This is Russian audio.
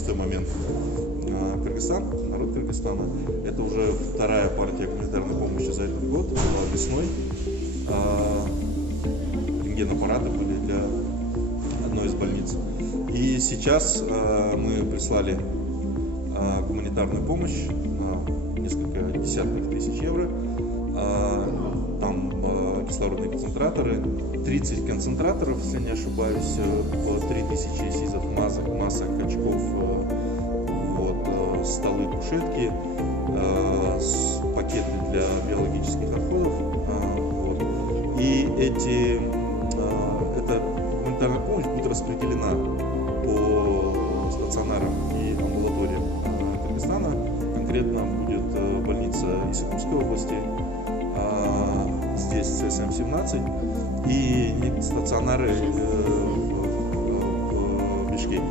непростой момент. Кыргызстан, народ Кыргызстана, это уже вторая партия гуманитарной помощи за этот год, была весной. Рентген-аппараты были для одной из больниц. И сейчас мы прислали гуманитарную помощь на несколько десятков тысяч евро. Там кислородные концентраторы, 30 концентраторов, если не ошибаюсь, по 3000 СИЗов, масок, очков, вот, столы, кушетки, пакеты для биологических отходов. Вот. И эта гуманитарная помощь будет распределена по стационарам и амбулаториям Кыргызстана. Конкретно будет больница Исыкульской области, здесь ЦСМ-17, и стационары в Бишкеке.